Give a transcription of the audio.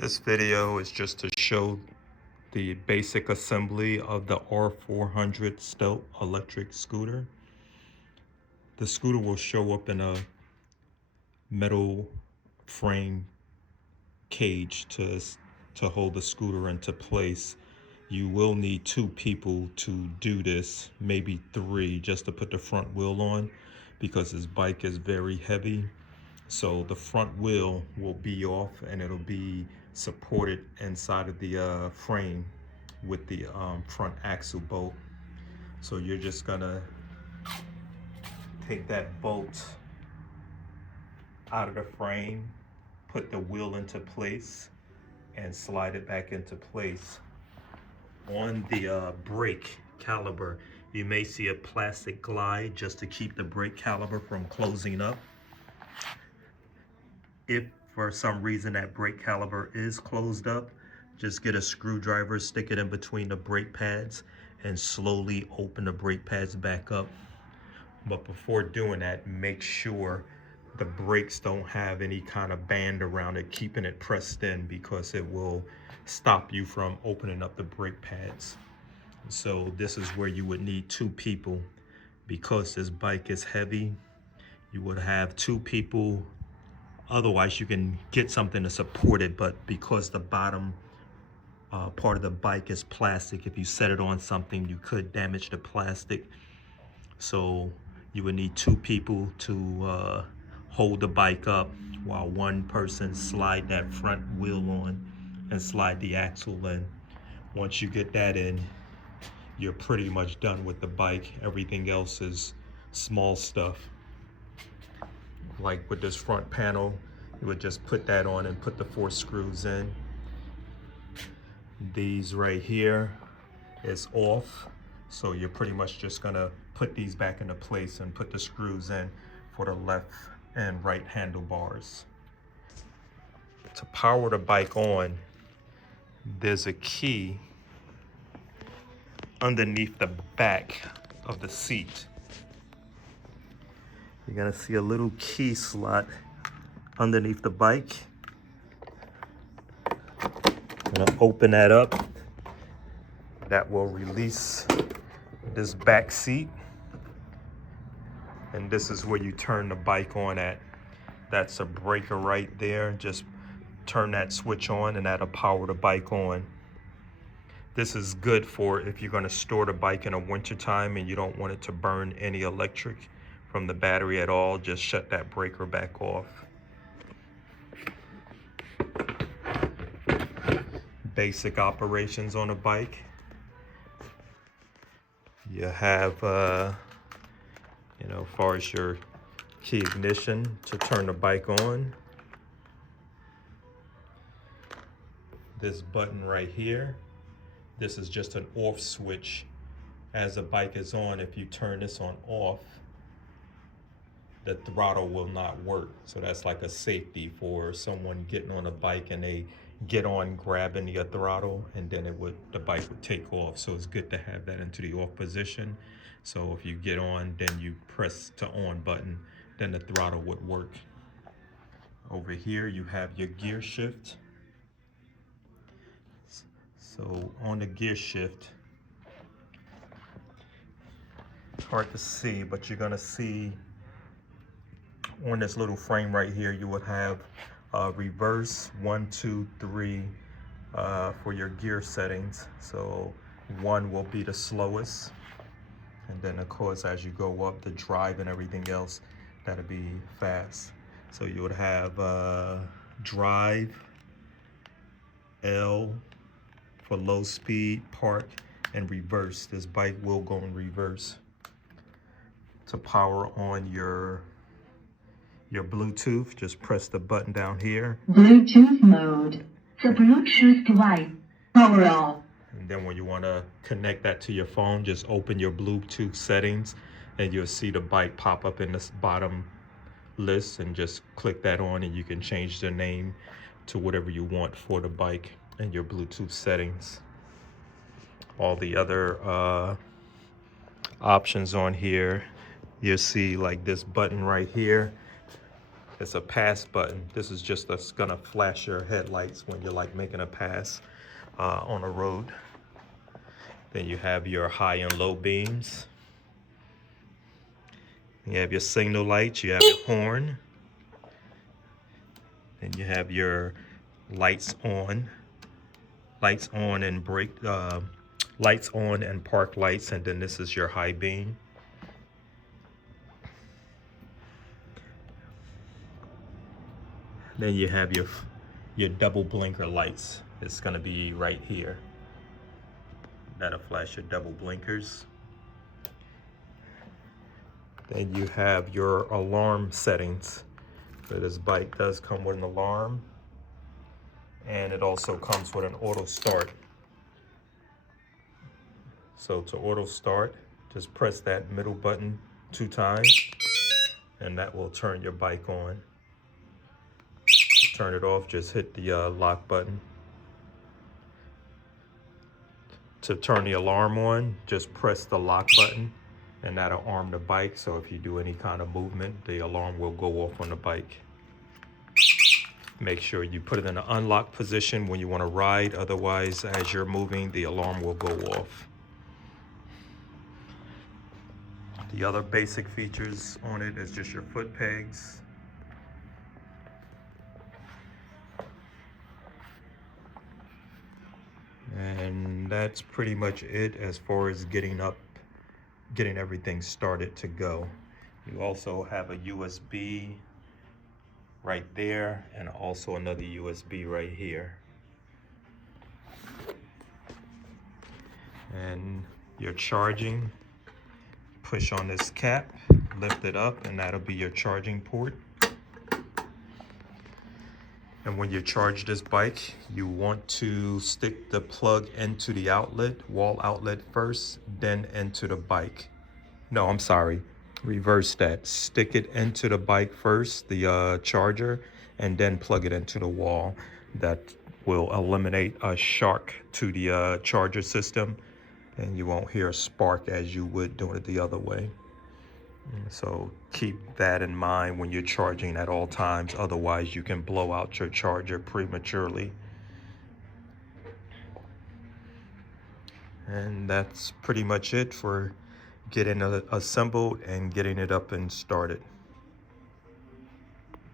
This video is just to show the basic assembly of the R400 Stealth electric scooter. The scooter will show up in a metal frame cage to hold the scooter into place. You will need 2 people to do this, maybe 3, just to put the front wheel on because this bike is very heavy. So the front wheel will be off and it'll be supported inside of the frame with the front axle bolt. So you're just gonna take that bolt out of the frame, put the wheel into place and slide it back into place. On the brake caliper, you may see a plastic glide just to keep the brake caliper from closing up. If for some reason that brake caliper is closed up, just get a screwdriver, stick it in between the brake pads and slowly open the brake pads back up. But before doing that, make sure the brakes don't have any kind of band around it, keeping it pressed in, because it will stop you from opening up the brake pads. So this is where you would need 2 people. Because this bike is heavy, you would have 2 people. Otherwise, you can get something to support it, but because the bottom part of the bike is plastic, if you set it on something, you could damage the plastic. So you would need 2 people to hold the bike up while one person slide that front wheel on and slide the axle in. Once you get that in, you're pretty much done with the bike. Everything else is small stuff. Like with this front panel, you would just put that on and put the 4 screws in. These right here is off, so you're pretty much just gonna put these back into place and put the screws in for the left and right handlebars. To power the bike on, there's a key underneath the back of the seat. You're gonna see a little key slot underneath the bike. I'm gonna open that up. That will release this back seat. And this is where you turn the bike on at. That's a breaker right there. Just turn that switch on and that'll power the bike on. This is good for if you're gonna store the bike in the winter time and you don't want it to burn any electric from the battery at all. Just shut that breaker back off. Basic operations on a bike. You have, as far as your key ignition to turn the bike on. This button right here, this is just an off switch. As the bike is on, if you turn this on off, the throttle will not work. So that's like a safety for someone getting on a bike and they get on grabbing the throttle, and then the bike would take off. So it's good to have that into the off position. So if you get on, then you press the on button, then the throttle would work. Over here you have your gear shift. So on the gear shift, it's hard to see, but you're gonna see on this little frame right here, you would have reverse 1, 2, 3 for your gear settings. So 1 will be the slowest, and then of course as you go up, the drive and everything else, that'll be fast. So you would have drive, L for low speed, park, and reverse. This bike will go in reverse. To power on your Bluetooth, just press the button down here. Bluetooth mode. The Bluetooth device. Power off. And then when you want to connect that to your phone, just open your Bluetooth settings and you'll see the bike pop up in this bottom list, and just click that on and you can change the name to whatever you want for the bike and your Bluetooth settings. All the other options on here, you'll see like this button right here. It's a pass button. This is just that's gonna flash your headlights when you're like making a pass on a road. Then you have your high and low beams. You have your signal lights, you have your horn. Then you have your lights on and brake, lights on and park lights, and then this is your high beam. Then you have your double blinker lights. It's gonna be right here. That'll flash your double blinkers. Then you have your alarm settings. So this bike does come with an alarm, and it also comes with an auto start. So to auto start, just press that middle button 2 times, and that will turn your bike on. To turn it off, just hit the lock button. To turn the alarm on, just press the lock button, and that'll arm the bike. So if you do any kind of movement, the alarm will go off on the bike. Make sure you put it in an unlocked position when you want to ride. Otherwise, as you're moving, the alarm will go off. The other basic features on it is just your foot pegs. And that's pretty much it as far as getting everything started to go. You also have a USB right there, and also another USB right here. And your charging, push on this cap, lift it up, and that'll be your charging port. And when you charge this bike, you want to stick the plug into the outlet, wall outlet first, then into the bike. No, I'm sorry, reverse that. Stick it into the bike first, the charger, and then plug it into the wall. That will eliminate a shock to the charger system, and you won't hear a spark as you would doing it the other way. So keep that in mind when you're charging at all times. Otherwise, you can blow out your charger prematurely. And that's pretty much it for getting it assembled and getting it up and started.